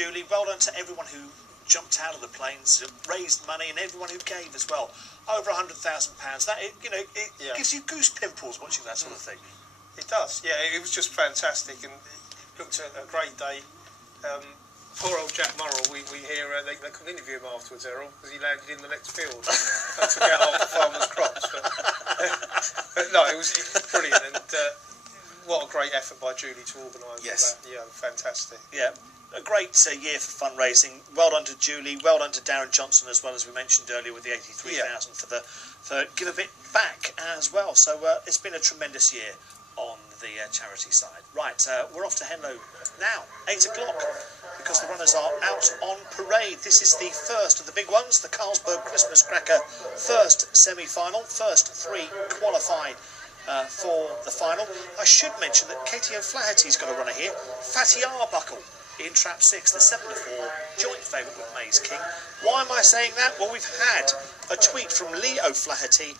Julie. Well done to everyone who jumped out of the planes, raised money, and everyone who gave as well. Over £100,000. That it gives you goose pimples watching that sort of thing. It does. Yeah, it was just fantastic, and it looked a great day. Poor old Jack Murrell, we hear they couldn't interview him afterwards, Errol, because he landed in the next field and took out half the farmers' crops. But no, it was brilliant, and what a great effort by Julie to organise all that. Yeah, fantastic. Yeah, a great year for fundraising. Well done to Julie, well done to Darren Johnson as well, as we mentioned earlier, with the 83,000 for Give a Bit Back as well. So it's been a tremendous year on the charity side. Right, we're off to Henlow now, 8 o'clock, because the runners are out on parade. This is the first of the big ones, the Carlsberg Christmas Cracker first semi-final. First three qualify for the final. I should mention that Katie O'Flaherty's got a runner here, Fatty Arbuckle in trap 6, the 7-4 joint favourite with Maze King. Why am I saying that? Well, we've had a tweet from Lee O'Flaherty.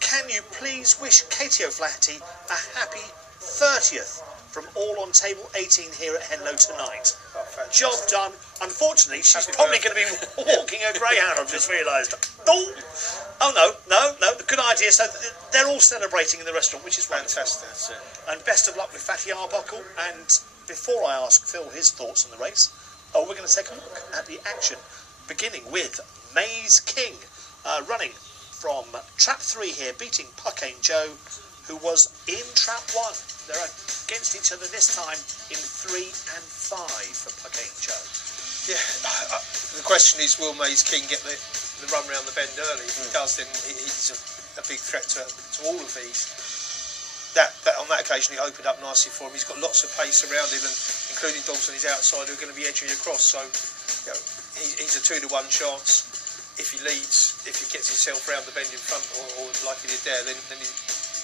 Can you please wish Katie O'Flaherty a happy 30th from all on table 18 here at Henlow tonight? Oh, job done. Unfortunately, she's probably going to be walking a greyhound, I've just realised. Oh no, good idea. So they're all celebrating in the restaurant, which is fantastic. And best of luck with Fatty Arbuckle. And before I ask Phil his thoughts on the race, we're going to take a look at the action, beginning with Maze King, running from trap 3 here, beating Puckane Joe, who was in trap 1. They're against each other this time in 3 and 5 for Puckane Joe. Yeah, the question is, will Maze King get the run round the bend early? If he does, then he's a big threat to all of these. That on that occasion, it opened up nicely for him. He's got lots of pace around him, and including dogs on his outside who are going to be edging across. So he's a 2-to-1 chance. If he leads, if he gets himself round the bend in front, or like he did there, then he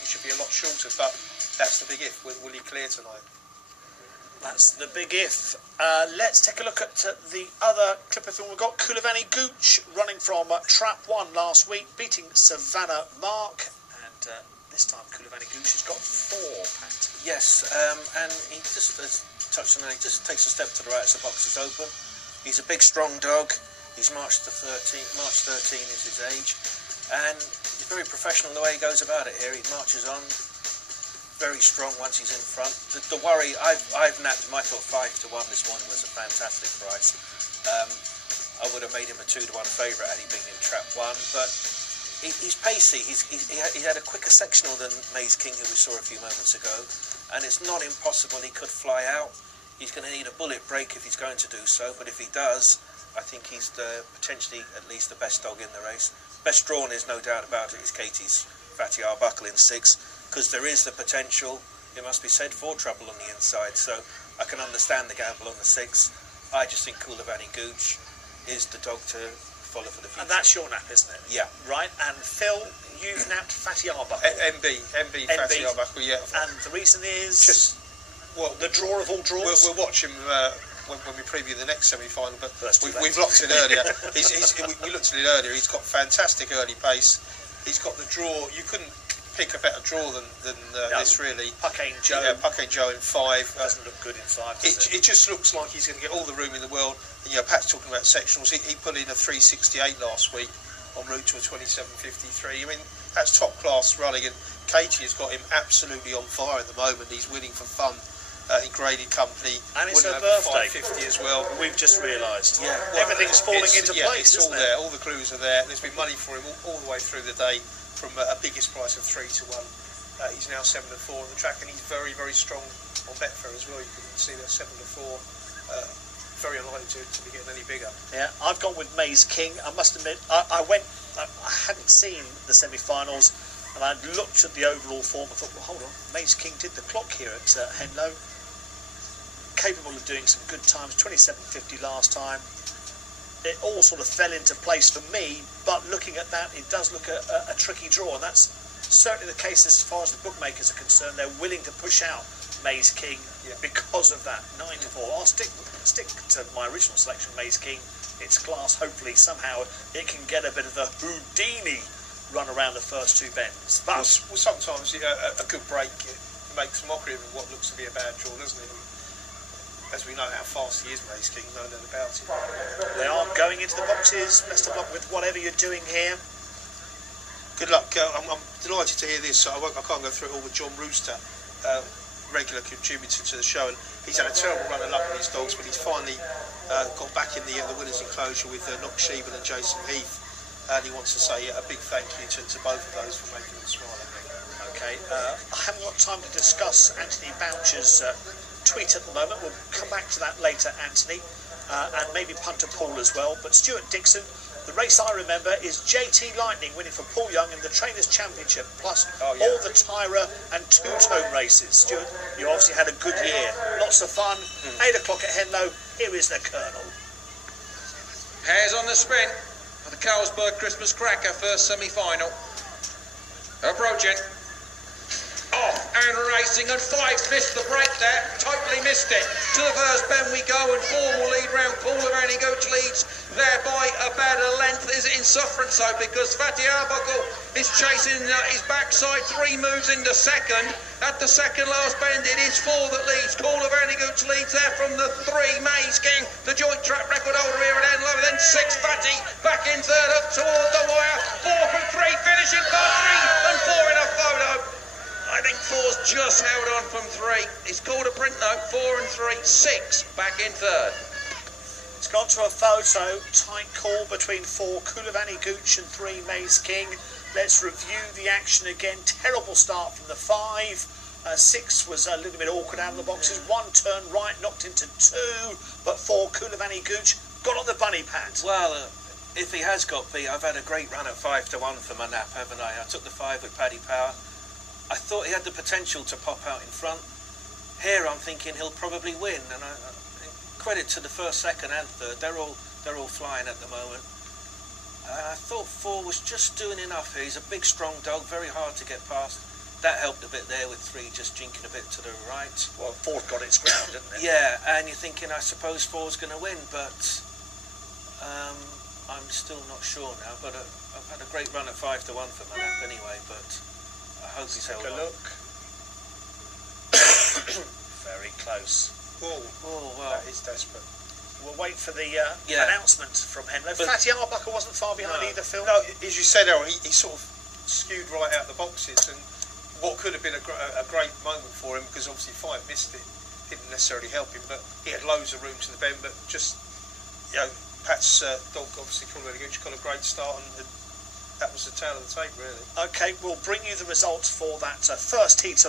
should be a lot shorter. But that's the big if. Will he clear tonight? That's the big if. Let's take a look at the other clip of film we've got. Kulavani Gooch running from trap 1 last week, beating Savannah Mark. And this time Kulavani Gooch has got 4, Pat. Yes, and he just, as touched on, he just takes a step to the right as the box is open. He's a big, strong dog. He's March 13 is his age, and he's very professional the way he goes about it here. He marches on, very strong once he's in front. The worry, I've napped him. I thought 5-to-1 this morning was a fantastic price. I would have made him a 2-to-1 favourite had he been in trap 1, but he's pacey. He had a quicker sectional than Maze King, who we saw a few moments ago, and it's not impossible he could fly out. He's going to need a bullet break if he's going to do so, but if he does, I think he's potentially at least the best dog in the race. Best drawn is no doubt about it is Katie's Fatty Arbuckle in 6, because there is the potential, it must be said, for trouble on the inside. So I can understand the gamble on the 6. I just think Kulavani Gooch is the dog to follow for the future. And that's your nap, isn't it? Yeah. Right, and Phil, you've napped Fatty Arbuckle. MB Fatty Arbuckle, yeah. And the reason is just the draw of all draws. We'll watch him when we preview the next semi-final, but we've looked at it earlier. We looked at it earlier. He's got fantastic early pace. He's got the draw. You couldn't pick a better draw than this, really. Puckane Joe. Yeah, Puckane Joe in 5. Doesn't look good in 5, does it? It just looks like he's going to get all the room in the world. And, Pat's talking about sectionals. He put in a 368 last week en route to a 27.53. I mean, that's top class running, and Katie has got him absolutely on fire at the moment. He's winning for fun. In graded company, and it's her birthday. 550 as well. We've just realised. Yeah, everything's falling into place. It's all there. All the clues are there. There's been money for him all the way through the day, from a biggest price of 3-to-1. He's now 7-4 on the track, and he's very, very strong on Betfair as well. You can see that 7-4. Very unlikely to be getting any bigger. Yeah, I've gone with Maze King. I must admit, I hadn't seen the semi-finals, and I looked at the overall form. I thought, well, hold on, Maze King did the clock here at Henlow. Capable of doing some good times, 27.50 last time. It all sort of fell into place for me, but looking at that, it does look a tricky draw, and that's certainly the case as far as the bookmakers are concerned. They're willing to push out Maze King because of that 9-4. I'll stick to my original selection, Maze King. It's class. Hopefully, somehow it can get a bit of a Houdini run around the first 2 bends. But sometimes a good break makes a mockery of what looks to be a bad draw, doesn't it? as we know how fast he is, Mace King, no doubt about it. They are going into the boxes. Best of luck with whatever you're doing here. Good luck. I'm delighted to hear this. I can't go through it all with John Rooster, regular contributor to the show, and he's had a terrible run of luck with his dogs, but he's finally got back in the winners' enclosure with Knox Sheevan and Jason Heath, and he wants to say a big thank you to both of those for making them smile. Okay, I haven't got time to discuss Anthony Boucher's tweet at the moment. We'll come back to that later, Anthony, and maybe Punter Paul as well. But Stuart Dixon, the race I remember is JT Lightning winning for Paul Young in the Trainers' Championship, plus all the Tyra and two-tone races. Stuart, you obviously had a good year. Lots of fun. 8 o'clock at Henlow. Here is the Colonel. Hares on the sprint for the Carlsberg Christmas Cracker first semi-final. Approaching. Off and racing, and 5's missed the break there, totally missed it. To the first bend we go, and 4 will lead round. Paul of Gooch leads there by about a length. Is in sufferance though, because Fatty Arbuckle is chasing his backside. 3 moves into second. At the second last bend, it is 4 that leads. Paul of Gooch leads there from the 3. Maze King, the joint track record holder here at Henlow. Then 6 Fatty back in third up toward the wire. 4 from 3, finishing by 3, and 4 in a photo. I think 4's just held on from 3. He's called a print note. 4 and 3, 6 back in third. It's gone to a photo. Tight call between 4 Kulavani Gooch and 3 Maze King. Let's review the action again. Terrible start from the 5. 6 was a little bit awkward out of the boxes. 1 turn right, knocked into 2. But 4 Kulavani Gooch got on the bunny pad. Well, if he has got beat, I've had a great run at 5 to 1 for my nap, haven't I? I took the 5 with Paddy Power. I thought he had the potential to pop out in front. Here I'm thinking he'll probably win, and credit to the first, second and third. They're all flying at the moment. I thought 4 was just doing enough here. He's a big strong dog, very hard to get past. That helped a bit there with 3 just jinking a bit to the right. Well, 4 got its ground, didn't it? Yeah, and you're thinking I suppose 4's going to win, but I'm still not sure now. But I've had a great run at 5 to 1 for my nap anyway, but I hope he's held on. Look. Very close. Oh, well. that is desperate. We'll wait for the announcement from Henlow. But Fatty Arbuckle wasn't far behind either, Phil. No, as you said, Errol, he sort of skewed right out the boxes, and what could have been a great moment for him, because obviously 5 missed it, didn't necessarily help him, but he had loads of room to the bend. But just, Pat's dog, obviously, Colorado Gooch, got a great start, and that was the tail of the tape, really. Okay, we'll bring you the results for that first heat of